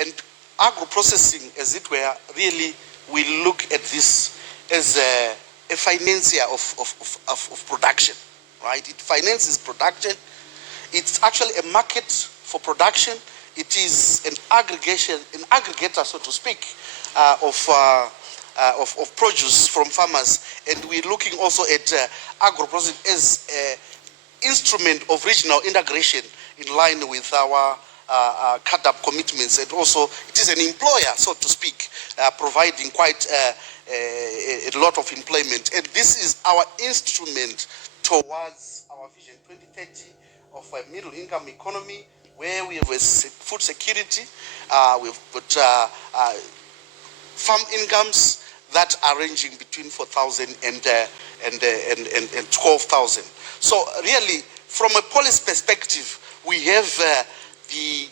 And agro-processing, as it were, really we look at this as a financier of production, right? It finances production. It's actually a market for production. It is an aggregator, so to speak, of produce from farmers. And we're looking also at agro-processing as an instrument of regional integration in line with our cut-up commitments. And also, it is an employer, so to speak, providing quite a lot of employment. And this is our instrument towards our Vision 2030 of a middle-income economy, where we have food security, we've got farm incomes that are ranging between 4,000 and 12,000. So really, from a policy perspective, we have the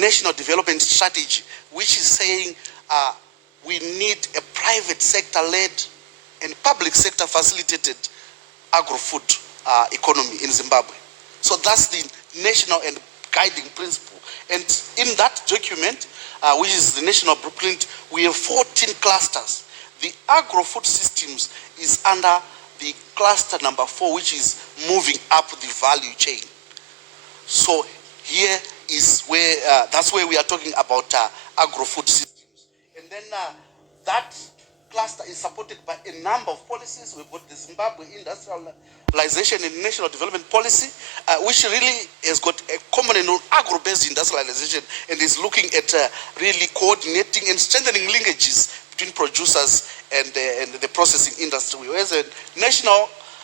National Development Strategy, which is saying we need a private sector-led and public sector facilitated agro-food economy in Zimbabwe. So that's the national and guiding principle. And in that document, which is the national blueprint, we have 14 clusters. The agro-food systems is under the cluster number 4, which is moving up the value chain. So here is where, that's where we are talking about agro-food systems. And then that cluster is supported by a number of policies. We've got the Zimbabwe Industrialization and National Development Policy, which really has got a component on agro-based industrialization and is looking at really coordinating and strengthening linkages between producers and the processing industry. Whereas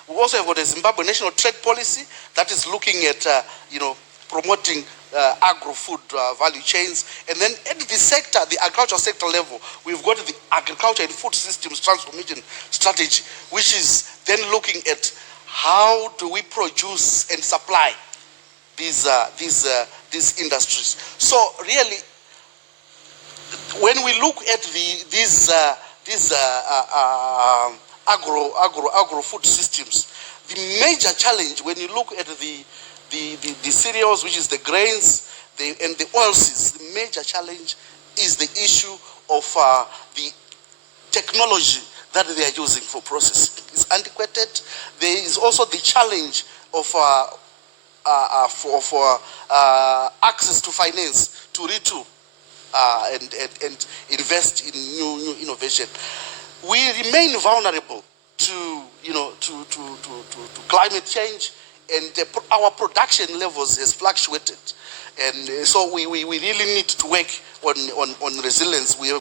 we also have got a Zimbabwe National Trade Policy that is looking at, promoting agro-food value chains. And then at the sector, the agricultural sector level, we've got the Agriculture and Food Systems Transformation Strategy, which is then looking at how do we produce and supply these industries. So really, when we look at these agro-food systems, the major challenge when you look at the cereals, which is the grains, and the oilseeds, the major challenge is the issue of the technology that they are using for processing. It's antiquated. There is also the challenge of access to finance to retool and invest in new innovation. We remain vulnerable to climate change, and our production levels has fluctuated, and so we really need to work on resilience. We have